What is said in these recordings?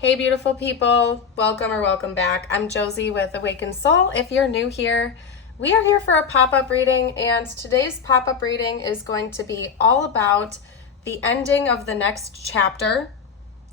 Hey beautiful people, welcome or welcome back. I'm Josie with Awakened Soul. If you're new here, we are here for a pop-up reading, and today's pop-up reading is going to be all about the ending of the next chapter,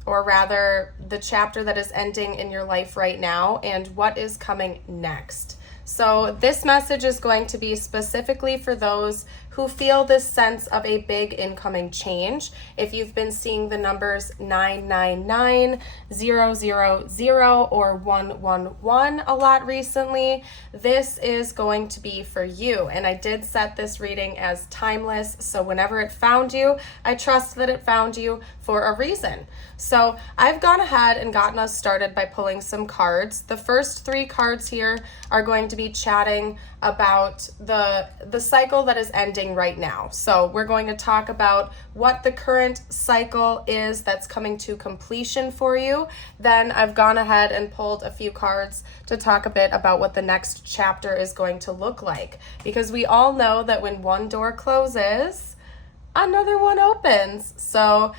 or rather the chapter that is ending in your life right now and what is coming next. So this message is going to be specifically for those who feel this sense of a big incoming change. If you've been seeing the numbers 999, 000, or 111 a lot recently, this is going to be for you. And I did set this reading as timeless, so whenever it found you, I trust that it found you for a reason. So I've gone ahead and gotten us started by pulling some cards. The first three cards here are going to be chatting about the cycle that is ending right now. So we're going to talk about what the current cycle is that's coming to completion for you. Then I've gone ahead and pulled a few cards to talk a bit about what the next chapter is going to look like. Because we all know that when one door closes, another one opens. So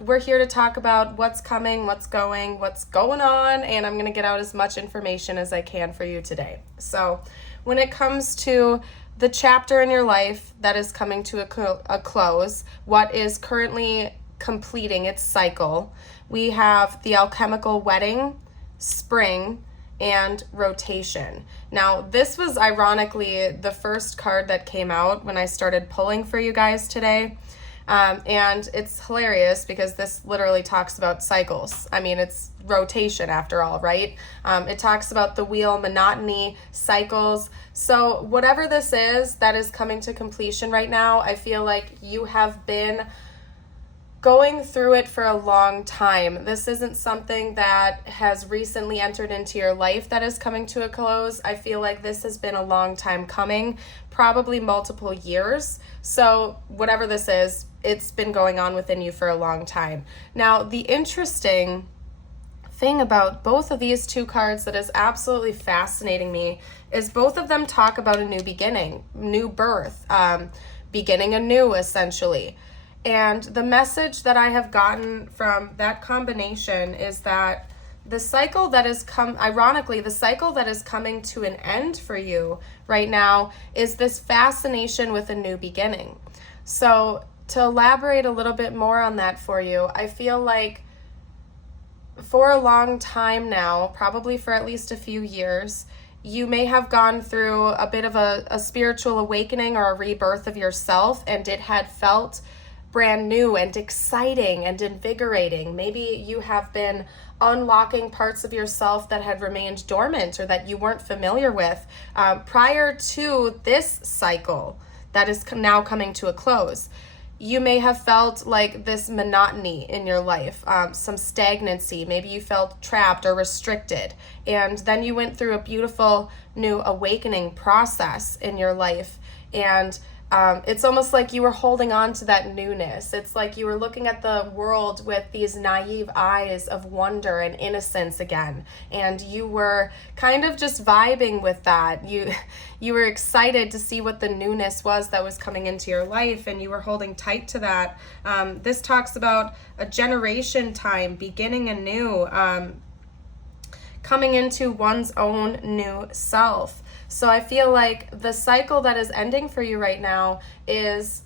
we're here to talk about what's coming, what's going on, and I'm going to get out as much information as I can for you today. So when it comes to the chapter in your life that is coming to a close, what is currently completing its cycle, we have the alchemical wedding, spring, and rotation. Now, this was ironically the first card that came out when I started pulling for you guys today. And it's hilarious because this literally talks about cycles. I mean, it's rotation after all, right? It talks about the wheel, monotony, cycles. So whatever this is that is coming to completion right now, I feel like you have been going through it for a long time. This isn't something that has recently entered into your life that is coming to a close. I feel like this has been a long time coming, probably multiple years. So whatever this is, it's been going on within you for a long time. Now, the interesting thing about both of these two cards that is absolutely fascinating me is both of them talk about a new beginning, new birth, beginning anew, essentially. And the message that I have gotten from that combination is that the cycle that is ironically, the cycle that is coming to an end for you right now is this fascination with a new beginning. So to elaborate a little bit more on that for you, I feel like for a long time now, probably for at least a few years, you may have gone through a bit of a spiritual awakening or a rebirth of yourself, and it had felt brand new and exciting and invigorating. Maybe you have been unlocking parts of yourself that had remained dormant or that you weren't familiar with prior to this cycle that is now coming to a close. You may have felt like this monotony in your life, some stagnancy. Maybe you felt trapped or restricted. And then you went through a beautiful new awakening process in your life. And it's almost like you were holding on to that newness. It's like you were looking at the world with these naive eyes of wonder and innocence again. And you were kind of just vibing with that. You were excited to see what the newness was that was coming into your life, and you were holding tight to that. This talks about a generation time, beginning anew, coming into one's own new self. So I feel like the cycle that is ending for you right now is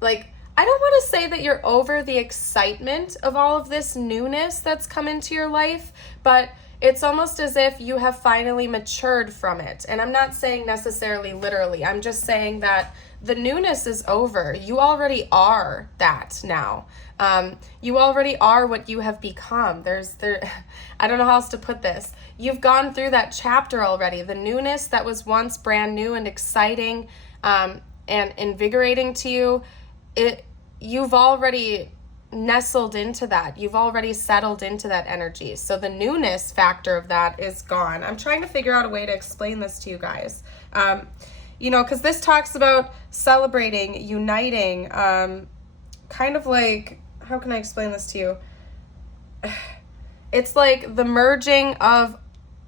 like, I don't want to say that you're over the excitement of all of this newness that's come into your life, but it's almost as if you have finally matured from it. And I'm not saying necessarily literally. I'm just saying that the newness is over. You already are that now. You already are what you have become. I don't know how else to put this. You've gone through that chapter already. The newness that was once brand new and exciting and invigorating to you, you've already nestled into that. You've already settled into that energy. So the newness factor of that is gone. I'm trying to figure out a way to explain this to you guys. Because this talks about celebrating, uniting, kind of like, how can I explain this to you? It's like the merging of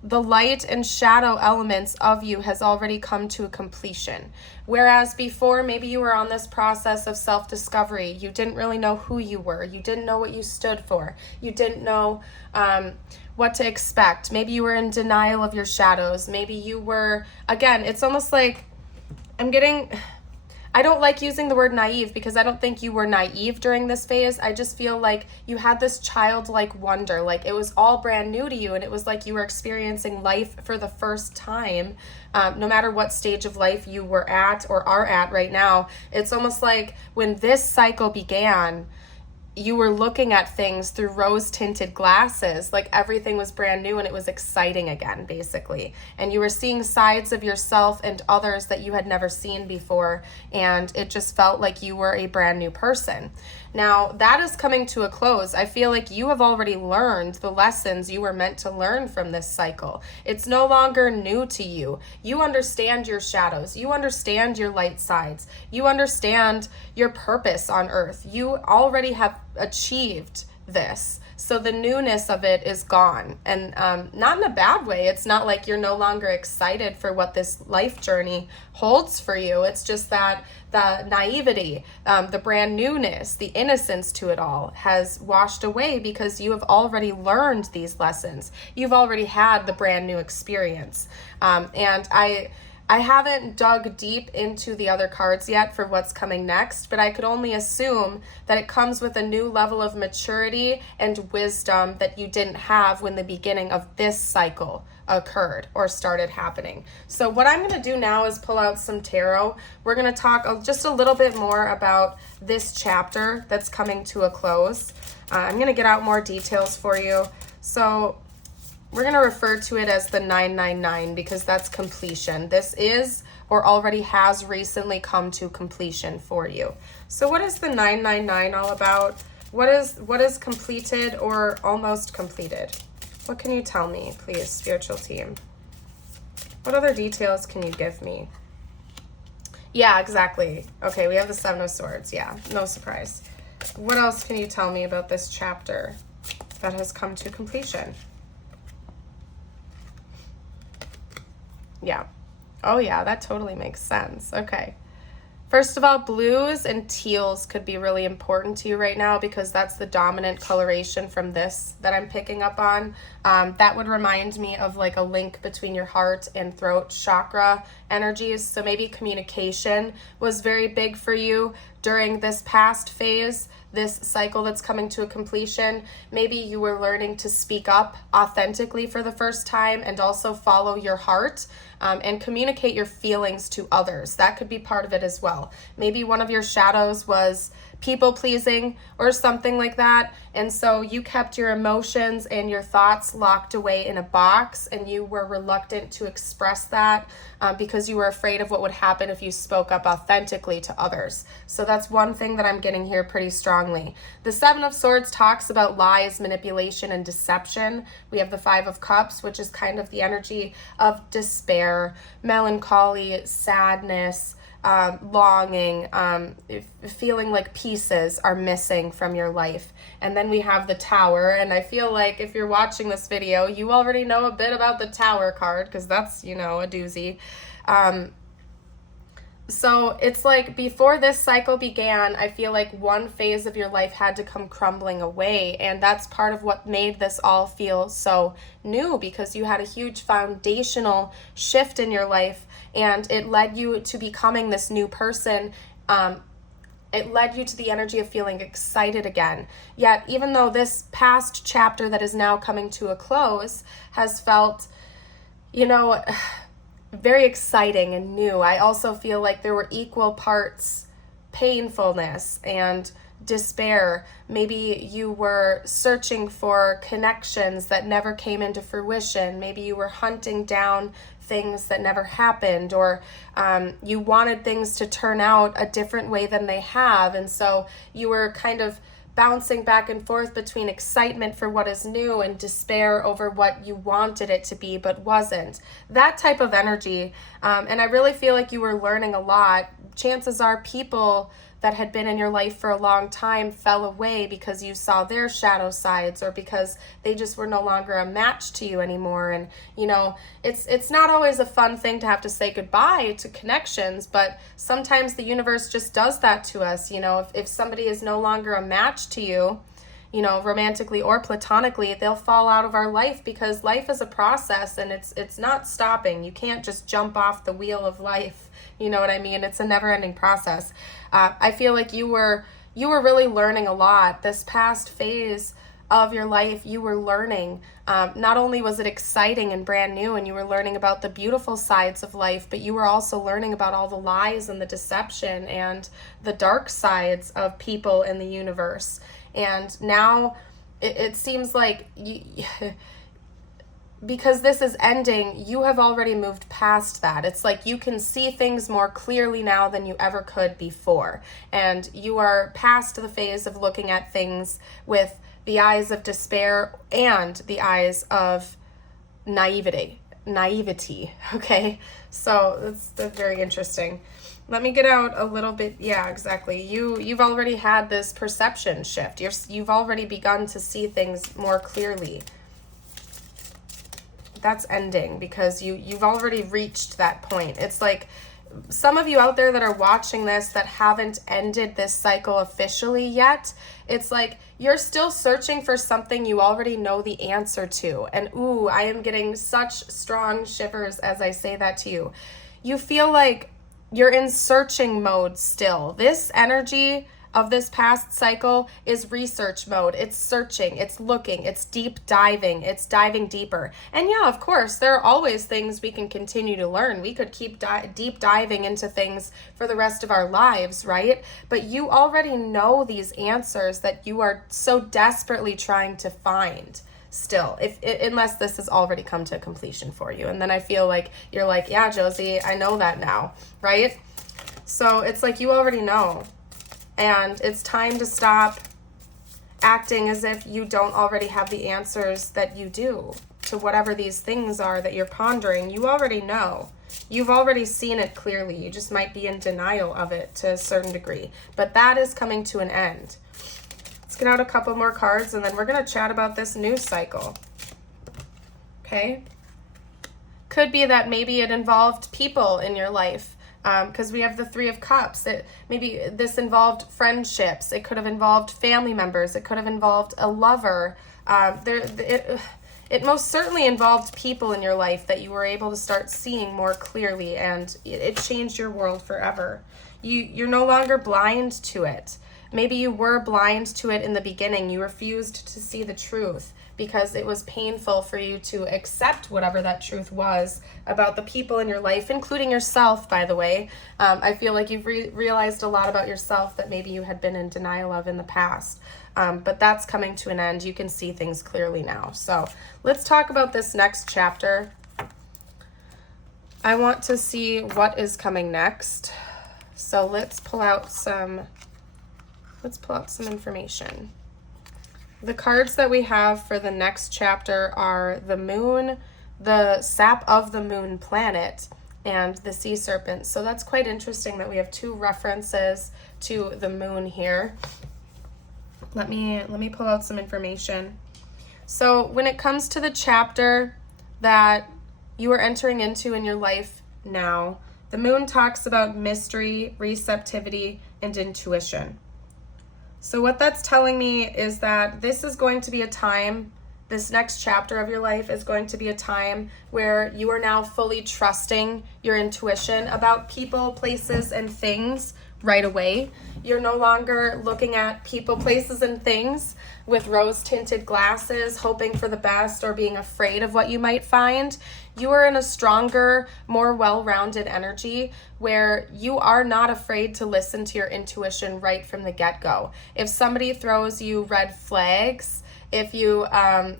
the light and shadow elements of you has already come to a completion. Whereas before, maybe you were on this process of self-discovery. You didn't really know who you were. You didn't know what you stood for. You didn't know what to expect. Maybe you were in denial of your shadows. Maybe you were, again, it's almost like I don't like using the word naive because I don't think you were naive during this phase. I just feel like you had this childlike wonder, like it was all brand new to you, and it was like you were experiencing life for the first time. No matter what stage of life you were at or are at right now, it's almost like when this cycle began, you were looking at things through rose-tinted glasses, like everything was brand new and it was exciting again, basically. And you were seeing sides of yourself and others that you had never seen before, and it just felt like you were a brand new person. Now, that is coming to a close. I feel like you have already learned the lessons you were meant to learn from this cycle. It's no longer new to you. You understand your shadows. You understand your light sides. You understand your purpose on earth. You already have achieved this. So the newness of it is gone, and not in a bad way. It's not like you're no longer excited for what this life journey holds for you. It's just that the naivety, the brand newness, the innocence to it all has washed away because you have already learned these lessons. You've already had the brand new experience. And I haven't dug deep into the other cards yet for what's coming next, but I could only assume that it comes with a new level of maturity and wisdom that you didn't have when the beginning of this cycle occurred or started happening. So what I'm going to do now is pull out some tarot. We're going to talk just a little bit more about this chapter that's coming to a close. I'm going to get out more details for you. So we're going to refer to it as the 999 because that's completion. This is or already has recently come to completion for you. So what is the 999 all about? What is completed or almost completed? What can you tell me, please, spiritual team? What other details can you give me? Yeah, exactly. Okay, we have the Seven of Swords. Yeah, no surprise. What else can you tell me about this chapter that has come to completion? Yeah. Oh, yeah, that totally makes sense. Okay. First of all, blues and teals could be really important to you right now because that's the dominant coloration from this that I'm picking up on. That would remind me of like a link between your heart and throat chakra energies. So maybe communication was very big for you during this past phase, this cycle that's coming to a completion. Maybe you were learning to speak up authentically for the first time and also follow your heart and communicate your feelings to others. That could be part of it as well. Maybe one of your shadows was people pleasing or something like that. And so you kept your emotions and your thoughts locked away in a box and you were reluctant to express that because you were afraid of what would happen if you spoke up authentically to others. So that's one thing that I'm getting here pretty strongly. The Seven of Swords talks about lies, manipulation, and deception. We have the Five of Cups, which is kind of the energy of despair, melancholy, sadness, longing, feeling like pieces are missing from your life. And then we have the Tower, and I feel like if you're watching this video, you already know a bit about the Tower card because that's, you know, a doozy. So it's like before this cycle began, I feel like one phase of your life had to come crumbling away, and that's part of what made this all feel so new because you had a huge foundational shift in your life and it led you to becoming this new person. It led you to the energy of feeling excited again. Yet, even though this past chapter that is now coming to a close has felt, you know, very exciting and new, I also feel like there were equal parts painfulness and despair. Maybe you were searching for connections that never came into fruition. Maybe you were hunting down things that never happened, or you wanted things to turn out a different way than they have. And so you were kind of bouncing back and forth between excitement for what is new and despair over what you wanted it to be but wasn't. That type of energy. And I really feel like you were learning a lot. Chances are people that had been in your life for a long time fell away because you saw their shadow sides, or because they just were no longer a match to you anymore. And it's not always a fun thing to have to say goodbye to connections, but sometimes the universe just does that to us. If somebody is no longer a match to you, romantically or platonically, they'll fall out of our life, because life is a process and it's not stopping. You can't just jump off the wheel of life. You know what I mean? It's a never-ending process. I feel like you were really learning a lot this past phase of your life. You were learning. Not only was it exciting and brand new, and you were learning about the beautiful sides of life, but you were also learning about all the lies and the deception and the dark sides of people in the universe. And now it seems like because this is ending, you have already moved past that. It's like you can see things more clearly now than you ever could before. And you are past the phase of looking at things with the eyes of despair and the eyes of naivety. Okay? So that's very interesting. Let me get out a little bit. Yeah, exactly. You've already had this perception shift. You've already begun to see things more clearly. That's ending because you've already reached that point. It's like some of you out there that are watching this that haven't ended this cycle officially yet, it's like you're still searching for something you already know the answer to. And ooh, I am getting such strong shivers as I say that to you. You feel like you're in searching mode still. This energy of this past cycle is research mode. It's searching, it's looking, it's deep diving, it's diving deeper. And yeah, of course, there are always things we can continue to learn. We could keep deep diving into things for the rest of our lives, right? But you already know these answers that you are so desperately trying to find still, unless this has already come to completion for you. And then I feel like you're like, yeah, Josie, I know that now, right? So it's like you already know. And it's time to stop acting as if you don't already have the answers that you do to whatever these things are that you're pondering. You already know. You've already seen it clearly. You just might be in denial of it to a certain degree. But that is coming to an end. Let's get out a couple more cards, and then we're going to chat about this news cycle. Okay? Could be that maybe it involved people in your life. Because we have the Three of Cups. Maybe this involved friendships. It could have involved family members. It could have involved a lover. It most certainly involved people in your life that you were able to start seeing more clearly, and it changed your world forever. You're no longer blind to it. Maybe you were blind to it in the beginning. You refused to see the truth because it was painful for you to accept whatever that truth was about the people in your life, including yourself, by the way. I feel like you've realized a lot about yourself that maybe you had been in denial of in the past. But that's coming to an end. You can see things clearly now. So let's talk about this next chapter. I want to see what is coming next. So let's pull out some information. The cards that we have for the next chapter are the moon, the sap of the moon planet, and the sea serpent. So that's quite interesting that we have two references to the moon here. Let me pull out some information. So when it comes to the chapter that you are entering into in your life now, the moon talks about mystery, receptivity, and intuition. So what that's telling me is that this is going to be a time, this next chapter of your life is going to be a time where you are now fully trusting your intuition about people, places, and things right away. You're no longer looking at people, places, and things with rose-tinted glasses, hoping for the best or being afraid of what you might find. You are in a stronger, more well-rounded energy where you are not afraid to listen to your intuition right from the get-go. If somebody throws you red flags, if you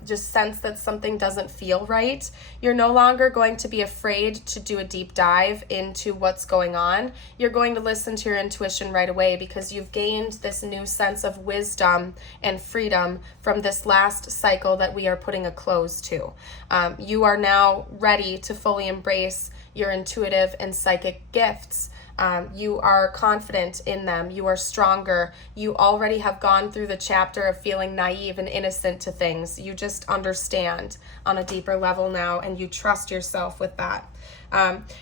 just sense that something doesn't feel right, you're no longer going to be afraid to do a deep dive into what's going on. You're going to listen to your intuition right away because you've gained this new sense of wisdom and freedom from this last cycle that we are putting a close to. You are now ready to fully embrace your intuitive and psychic gifts. You are confident in them. You are stronger. You already have gone through the chapter of feeling naive and innocent to things. You just understand on a deeper level now, and you trust yourself with that.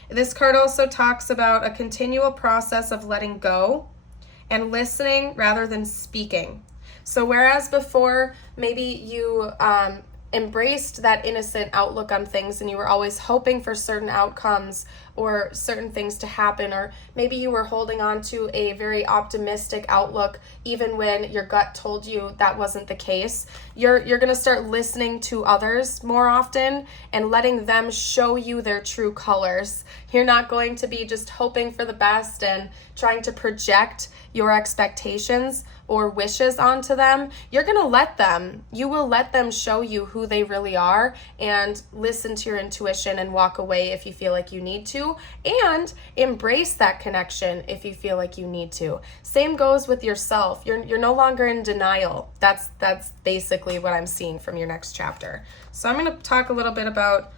This card also talks about a continual process of letting go and listening rather than speaking. So whereas before maybe you embraced that innocent outlook on things and you were always hoping for certain outcomes or certain things to happen, or maybe you were holding on to a very optimistic outlook even when your gut told you that wasn't the case, you're going to start listening to others more often and letting them show you their true colors. You're not going to be just hoping for the best and trying to project your expectations or wishes onto them. You're going to let them. You will let them show you who they really are, and listen to your intuition and walk away if you feel like you need to, and embrace that connection if you feel like you need to. Same goes with yourself. You're no longer in denial. That's basically what I'm seeing from your next chapter. So I'm going to talk a little bit about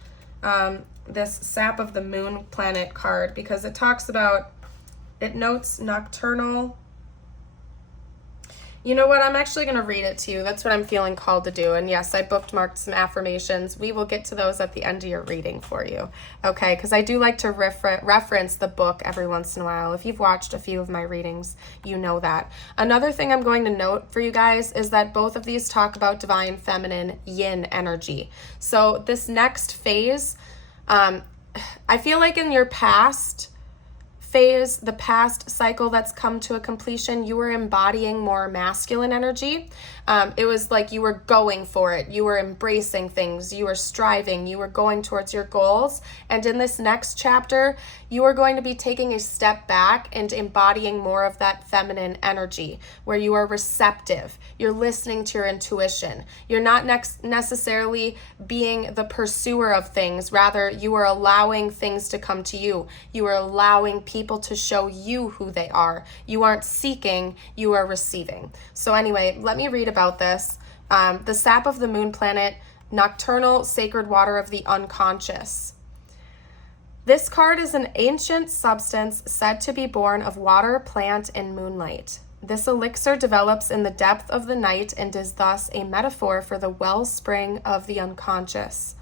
this Sap of the Moon planet card, because it talks about, it notes nocturnal. You know what? I'm actually going to read it to you. That's what I'm feeling called to do. And yes, I bookmarked some affirmations. We will get to those at the end of your reading for you. Okay? Because I do like to reference the book every once in a while. If you've watched a few of my readings, you know that. Another thing I'm going to note for you guys is that both of these talk about divine feminine yin energy. So this next phase, I feel like in your past phase, the past cycle that's come to a completion, you were embodying more masculine energy. It was like you were going for it. You were embracing things. You were striving. You were going towards your goals. And in this next chapter, you are going to be taking a step back and embodying more of that feminine energy, where you are receptive. You're listening to your intuition. You're not necessarily being the pursuer of things. Rather, you are allowing things to come to you. You are allowing people to show you who they are. You aren't seeking, you are receiving. So anyway, let me read about this. The Sap of the Moon planet, nocturnal sacred water of the unconscious. This card is an ancient substance said to be born of water, plant, and moonlight. This elixir develops in the depth of the night and is thus a metaphor for the wellspring of the unconscious.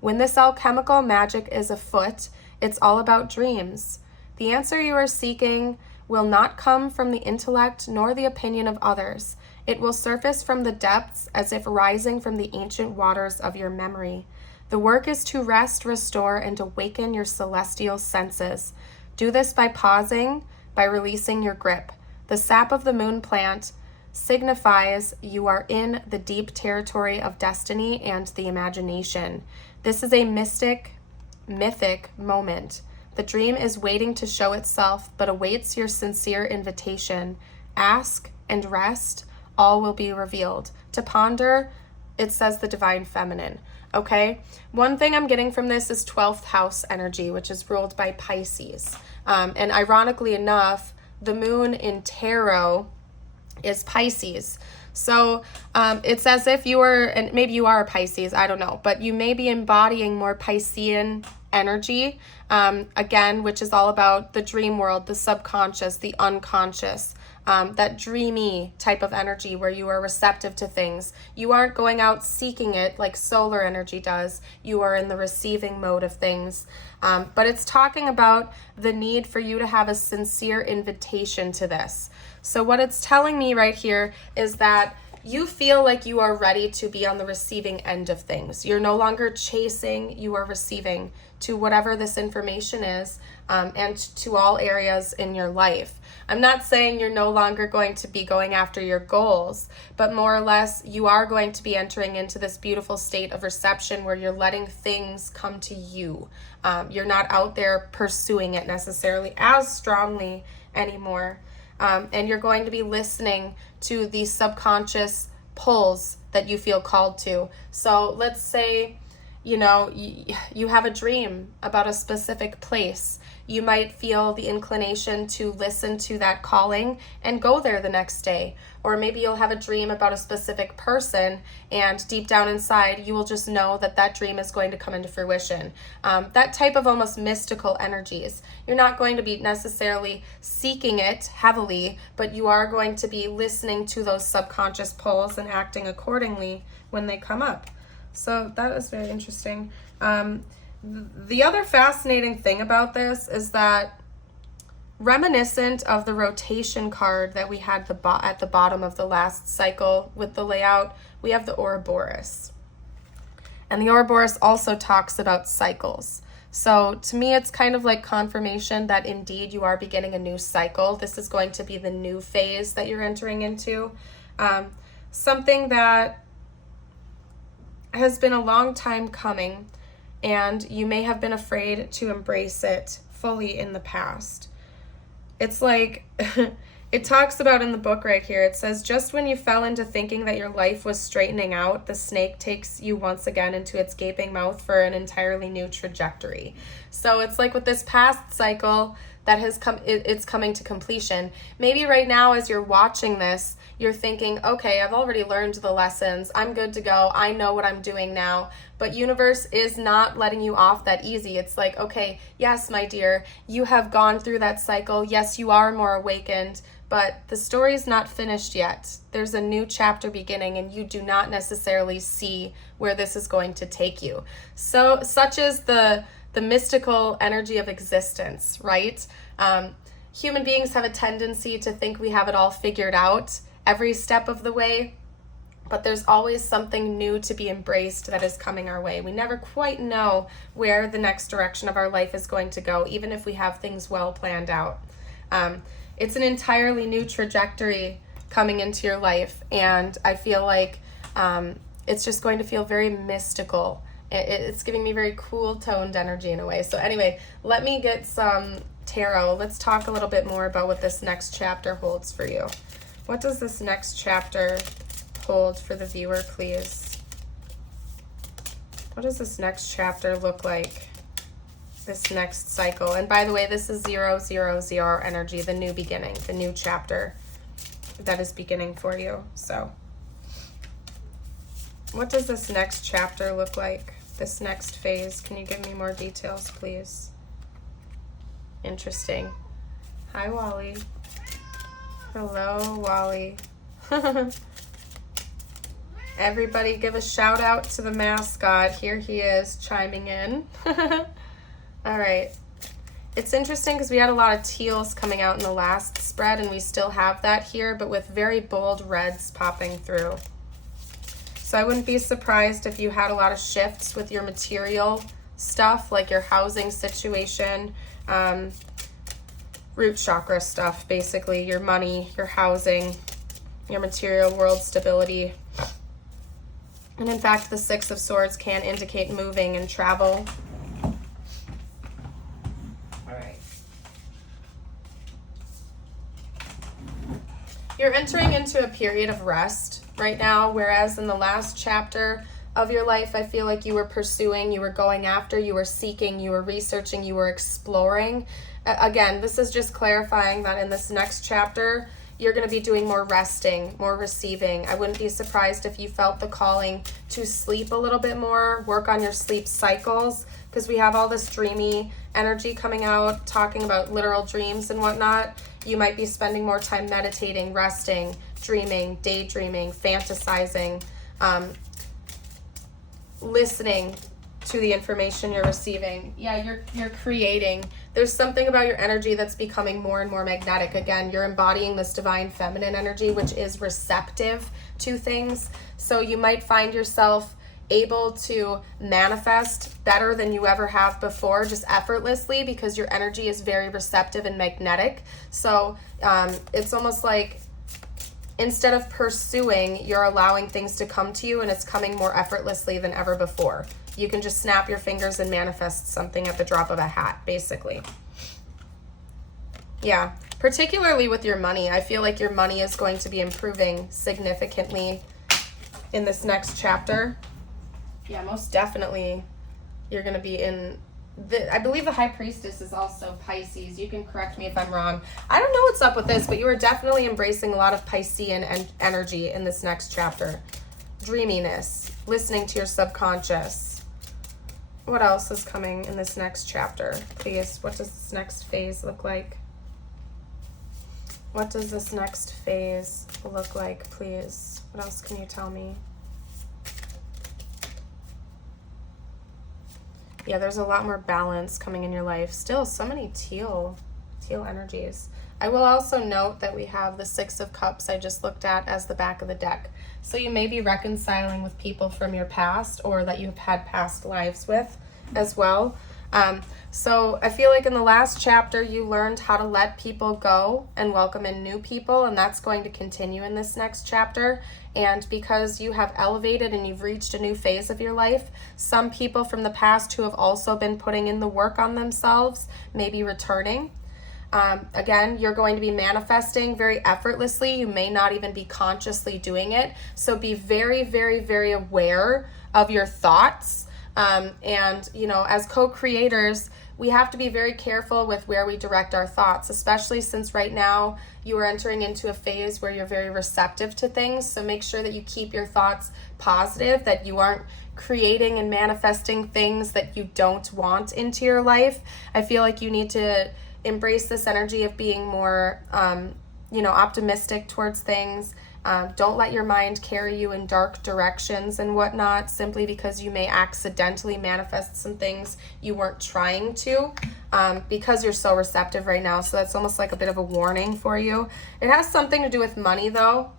When this alchemical magic is afoot, it's all about dreams. The answer you are seeking will not come from the intellect nor the opinion of others. It will surface from the depths as if rising from the ancient waters of your memory. The work is to rest, restore, and awaken your celestial senses. Do this by pausing, by releasing your grip. The Sap of the Moon plant signifies you are in the deep territory of destiny and the imagination. This is a mythic moment. The dream is waiting to show itself, but awaits your sincere invitation. Ask and rest, all will be revealed. To ponder, it says the divine feminine. Okay? One thing I'm getting from this is 12th house energy, which is ruled by Pisces. And ironically enough, the moon in tarot is Pisces. So it's as if you were, and maybe you are a Pisces, I don't know, but you may be embodying more Piscean energy, again, which is all about the dream world, the subconscious, the unconscious, that dreamy type of energy where you are receptive to things. You aren't going out seeking it like solar energy does. You are in the receiving mode of things. But it's talking about the need for you to have a sincere invitation to this. So what it's telling me right here is that you feel like you are ready to be on the receiving end of things. You're no longer chasing, you are receiving to whatever this information is, and to all areas in your life. I'm not saying you're no longer going to be going after your goals, but more or less you are going to be entering into this beautiful state of reception where you're letting things come to you. You're not out there pursuing it necessarily as strongly anymore. And you're going to be listening to these subconscious pulls that you feel called to. So let's say, you know, you have a dream about a specific place. You might feel the inclination to listen to that calling and go there the next day. Or maybe you'll have a dream about a specific person, and deep down inside, you will just know that that dream is going to come into fruition. That type of almost mystical energies. You're not going to be necessarily seeking it heavily, but you are going to be listening to those subconscious pulls and acting accordingly when they come up. So that is very interesting. The other fascinating thing about this is that, reminiscent of the rotation card that we had at the bottom of the last cycle with the layout, we have the Ouroboros. And the Ouroboros also talks about cycles. So to me, it's kind of like confirmation that indeed you are beginning a new cycle. This is going to be the new phase that you're entering into. Something that has been a long time coming, and you may have been afraid to embrace it fully in the past. It's like, it talks about in the book right here, it says, just when you fell into thinking that your life was straightening out, the snake takes you once again into its gaping mouth for an entirely new trajectory. So it's like with this past cycle that has come, it's coming to completion. Maybe right now as you're watching this, you're thinking, okay, I've already learned the lessons. I'm good to go. I know what I'm doing now. But universe is not letting you off that easy. It's like, okay, yes, my dear, you have gone through that cycle. Yes, you are more awakened, but the story is not finished yet. There's a new chapter beginning, and you do not necessarily see where this is going to take you. So such is the mystical energy of existence, right? Human beings have a tendency to think we have it all figured out every step of the way, but there's always something new to be embraced that is coming our way. We never quite know where the next direction of our life is going to go, even if we have things well planned out. It's an entirely new trajectory coming into your life, and I feel like it's just going to feel very mystical. It's giving me very cool toned energy in a way. So anyway, let me get some tarot. Let's talk a little bit more about what this next chapter holds for you. What does this next chapter hold for the viewer, please? What does this next chapter look like? This next cycle. And by the way, this is 000 energy, the new beginning, the new chapter that is beginning for you. So what does this next chapter look like? This next phase? Can you give me more details, please? Interesting. Hi, Wally. Hello, Wally. Everybody give a shout out to the mascot. Here he is chiming in. All right. It's interesting because we had a lot of teals coming out in the last spread, and we still have that here, but with very bold reds popping through. So I wouldn't be surprised if you had a lot of shifts with your material stuff, like your housing situation, root chakra stuff, basically, your money, your housing, your material world stability. And in fact, the Six of Swords can indicate moving and travel. All right. You're entering into a period of rest right now, whereas in the last chapter of your life, I feel like you were pursuing, you were going after, you were seeking, you were researching, you were exploring. Again, this is just clarifying that in this next chapter, you're going to be doing more resting, more receiving. I wouldn't be surprised if you felt the calling to sleep a little bit more, work on your sleep cycles, because we have all this dreamy energy coming out, talking about literal dreams and whatnot. You might be spending more time meditating, resting, dreaming, daydreaming, fantasizing, listening to the information you're receiving. Yeah, you're creating. There's something about your energy that's becoming more and more magnetic. Again, you're embodying this divine feminine energy, which is receptive to things. So you might find yourself able to manifest better than you ever have before, just effortlessly, because your energy is very receptive and magnetic. So it's almost like instead of pursuing, you're allowing things to come to you, and it's coming more effortlessly than ever before. You can just snap your fingers and manifest something at the drop of a hat, basically. Yeah, particularly with your money. I feel like your money is going to be improving significantly in this next chapter. Yeah, most definitely You're going to be in I believe the High Priestess is also Pisces. You can correct me if I'm wrong. I don't know what's up with this, but you are definitely embracing a lot of Piscean energy in this next chapter. Dreaminess, listening to your subconscious. What else is coming in this next chapter? Please, what does this next phase look like? What does this next phase look like, please? What else can you tell me? Yeah, there's a lot more balance coming in your life. Still, so many teal energies. I will also note that we have the Six of Cups I just looked at as the back of the deck. So you may be reconciling with people from your past or that you've had past lives with as well. So I feel like in the last chapter, you learned how to let people go and welcome in new people, and that's going to continue in this next chapter. And because you have elevated and you've reached a new phase of your life, some people from the past who have also been putting in the work on themselves may be returning. Again, you're going to be manifesting very effortlessly. You may not even be consciously doing it. So be very, very, very aware of your thoughts. And, you know, as co-creators, we have to be very careful with where we direct our thoughts, especially since right now you are entering into a phase where you're very receptive to things. So make sure that you keep your thoughts positive, that you aren't creating and manifesting things that you don't want into your life. I feel like you need to embrace this energy of being more, optimistic towards things. Don't let your mind carry you in dark directions and whatnot, simply because you may accidentally manifest some things you weren't trying to, because you're so receptive right now. So that's almost like a bit of a warning for you. It has something to do with money, though.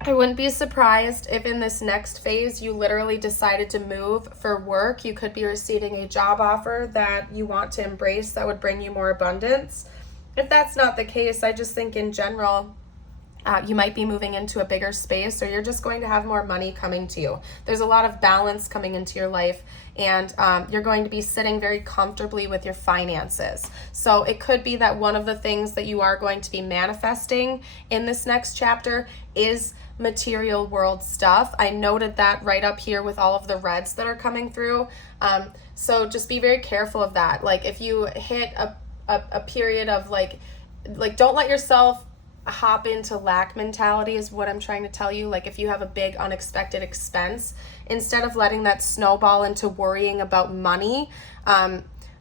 I wouldn't be surprised if in this next phase you literally decided to move for work. You could be receiving a job offer that you want to embrace that would bring you more abundance. If that's not the case, I just think in general, you might be moving into a bigger space, or you're just going to have more money coming to you. There's a lot of balance coming into your life, and you're going to be sitting very comfortably with your finances. So it could be that one of the things that you are going to be manifesting in this next chapter is material world stuff. I noted that right up here with all of the reds that are coming through. So just be very careful of that. Like if you hit a period of like don't let yourself hop into lack mentality is what I'm trying to tell you. Like if you have a big unexpected expense, instead of letting that snowball into worrying about money,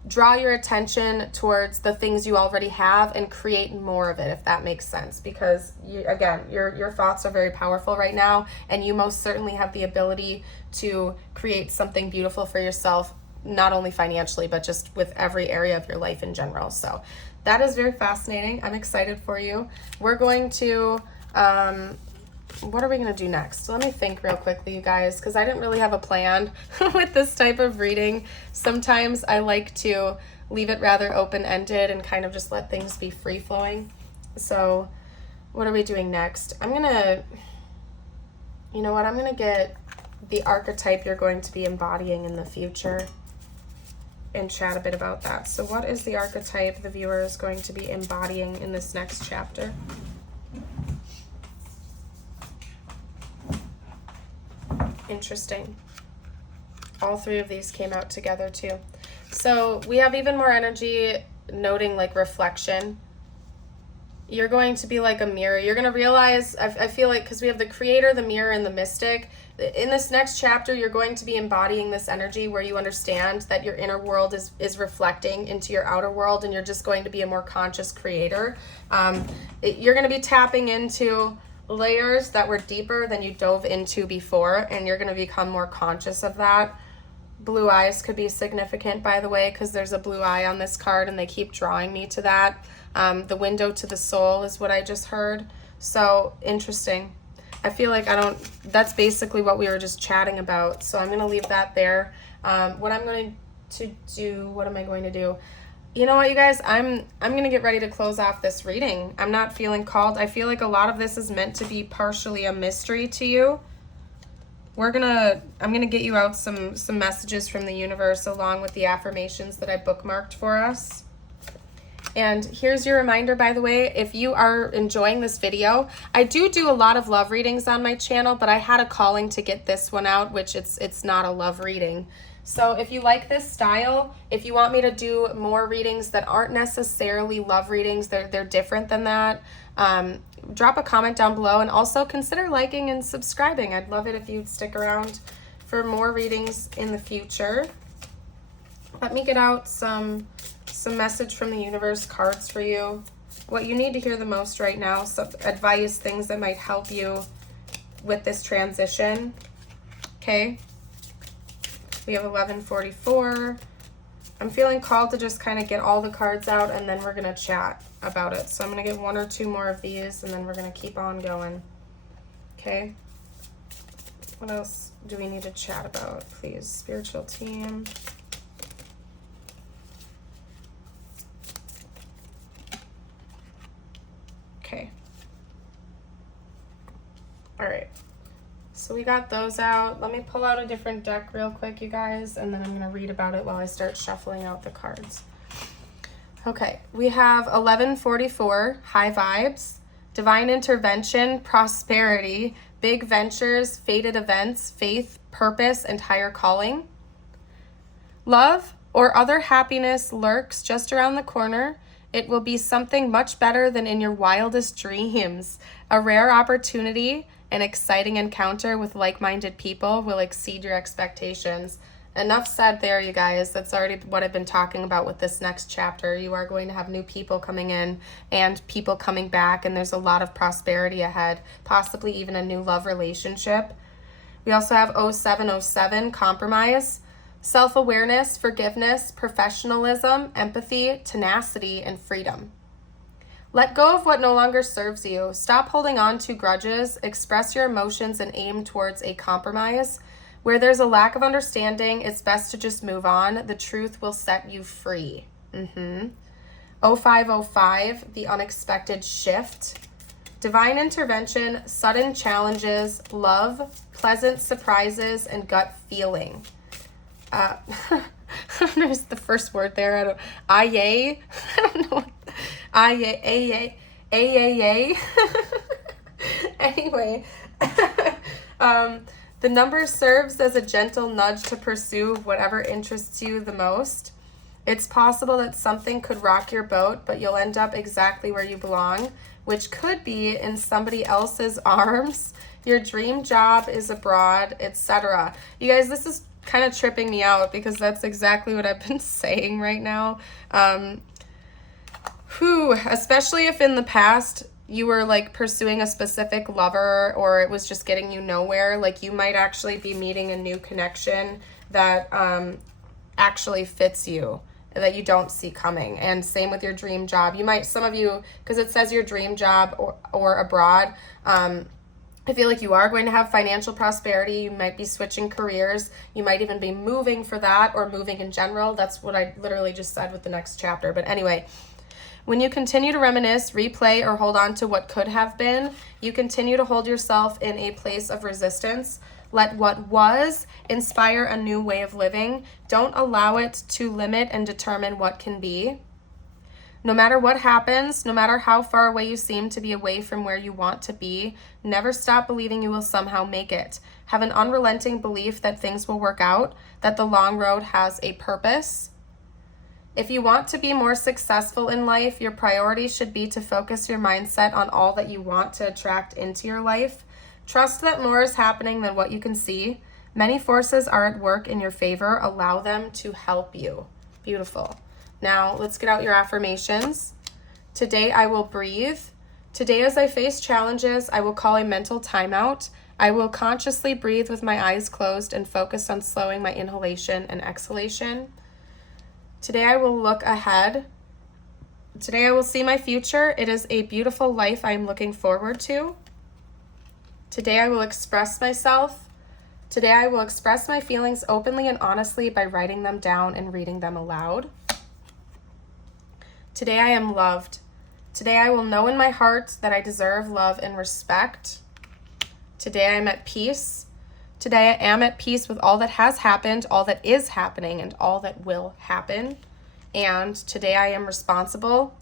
draw your attention towards the things you already have and create more of it, if that makes sense. Because your thoughts are very powerful right now, and you most certainly have the ability to create something beautiful for yourself, not only financially, but just with every area of your life in general. So that is very fascinating. I'm excited for you. We're going to, what are we going to do next? Let me think real quickly, you guys, because I didn't really have a plan with this type of reading. Sometimes I like to leave it rather open-ended and kind of just let things be free-flowing. So what are we doing next? I'm going to get the archetype you're going to be embodying in the future and chat a bit about that. So what is the archetype the viewer is going to be embodying in this next chapter? Interesting. All three of these came out together too. So we have even more energy noting like reflection. You're going to be like a mirror. You're going to realize, I feel like, because we have the creator, the mirror, and the mystic. In this next chapter, you're going to be embodying this energy where you understand that your inner world is reflecting into your outer world, and you're just going to be a more conscious creator. You're going to be tapping into layers that were deeper than you dove into before, and you're going to become more conscious of that. Blue eyes could be significant, by the way, because there's a blue eye on this card, and they keep drawing me to that. The window to the soul is what I just heard. So interesting. I feel like that's basically what we were just chatting about. So I'm going to leave that there. What am I going to do? You know what, you guys, I'm going to get ready to close off this reading. I'm not feeling called. I feel like a lot of this is meant to be partially a mystery to you. I'm going to get you out some messages from the universe along with the affirmations that I bookmarked for us. And here's your reminder, by the way, if you are enjoying this video, I do a lot of love readings on my channel, but I had a calling to get this one out, which it's not a love reading. So if you like this style, if you want me to do more readings that aren't necessarily love readings, they're different than that, drop a comment down below, and also consider liking and subscribing. I'd love it if you'd stick around for more readings in the future. Let me get out some message from the universe cards for you. What you need to hear the most right now, some advice, things that might help you with this transition. Okay. We have 1144. I'm feeling called to just kind of get all the cards out, and then we're going to chat about it. So I'm going to get 1 or 2 more of these, and then we're going to keep on going. Okay. What else do we need to chat about, please? Spiritual team. Okay. All right. So we got those out. Let me pull out a different deck real quick, you guys, and then I'm going to read about it while I start shuffling out the cards. Okay, we have 1144, high vibes, divine intervention, prosperity, big ventures, fated events, faith, purpose, and higher calling. Love or other happiness lurks just around the corner. It will be something much better than in your wildest dreams. A rare opportunity, an exciting encounter with like-minded people will exceed your expectations. Enough said there, you guys. That's already what I've been talking about with this next chapter. You are going to have new people coming in and people coming back, and there's a lot of prosperity ahead, possibly even a new love relationship. We also have 0707, compromise, self-awareness, forgiveness, professionalism, empathy, tenacity, and freedom. Let go of what no longer serves you. Stop holding on to grudges. Express your emotions and aim towards a compromise. Where there's a lack of understanding, it's best to just move on. The truth will set you free. 0505, the unexpected shift. Divine intervention, sudden challenges, love, pleasant surprises, and gut feeling. There's the first word there. I don't know. Anyway, the number serves as a gentle nudge to pursue whatever interests you the most. It's possible that something could rock your boat, but you'll end up exactly where you belong, which could be in somebody else's arms. Your dream job is abroad, etc. You guys, this is kind of tripping me out because that's exactly what I've been saying right now. Especially if in the past you were like pursuing a specific lover or it was just getting you nowhere, like you might actually be meeting a new connection that actually fits you, that you don't see coming. And same with your dream job. You might, some of you, because it says your dream job or abroad, I feel like you are going to have financial prosperity. You might be switching careers. You might even be moving for that or moving in general. That's what I literally just said with the next chapter. But anyway, when you continue to reminisce, replay, or hold on to what could have been, you continue to hold yourself in a place of resistance. Let what was inspire a new way of living. Don't allow it to limit and determine what can be. No matter what happens, no matter how far away you seem to be away from where you want to be, never stop believing you will somehow make it. Have an unrelenting belief that things will work out, that the long road has a purpose. If you want to be more successful in life, your priority should be to focus your mindset on all that you want to attract into your life. Trust that more is happening than what you can see. Many forces are at work in your favor. Allow them to help you. Beautiful. Now, let's get out your affirmations. Today, I will breathe. Today, as I face challenges, I will call a mental timeout. I will consciously breathe with my eyes closed and focus on slowing my inhalation and exhalation. Today, I will look ahead. Today, I will see my future. It is a beautiful life I am looking forward to. Today, I will express myself. Today, I will express my feelings openly and honestly by writing them down and reading them aloud. Today I am loved. Today I will know in my heart that I deserve love and respect. Today I am at peace. Today I am at peace with all that has happened, all that is happening, and all that will happen. And today I am responsible.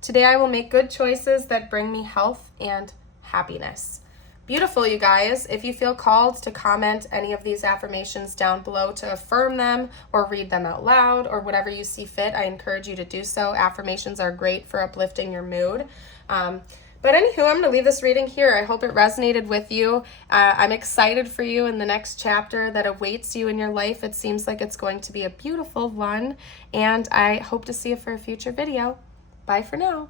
Today I will make good choices that bring me health and happiness. Beautiful, you guys. If you feel called to comment any of these affirmations down below to affirm them or read them out loud or whatever you see fit, I encourage you to do so. Affirmations are great for uplifting your mood. But anywho, I'm going to leave this reading here. I hope it resonated with you. I'm excited for you in the next chapter that awaits you in your life. It seems like it's going to be a beautiful one, and I hope to see you for a future video. Bye for now.